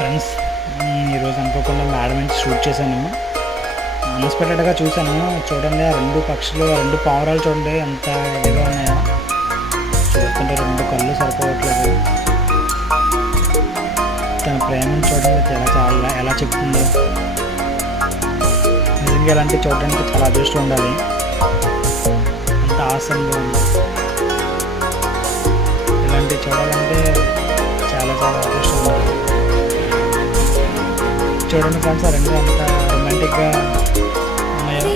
Friends, ఈరోజు అనుకోకుండా madam నుంచి షూట్ చేశాను. అన్ఎక్స్పెక్టెడ్గా చూశాను. చూడండి, ఆ రెండు పక్షులు, ఆ రెండు పావురాలు చూడండి ఎంత ఇదిగా ఉన్నాయో. చూస్తుంటే రెండు కళ్ళు సరిపోవట్లేదు. తన ప్రేమను చూడండి ఎలా చెప్తుందో. నిజంగా ఇలాంటివి చూడడానికి చాలా అదృష్టం ఉండాలి. అంత ఆసంగా ఉంది. ఇలాంటివి చూడాలంటే చాలా అదృష్టం ఉండాలి. చూడండి ఫ్రెండ్స్, ఆ రెండు అంత రొమాంటిక్గా ఉన్నాయో.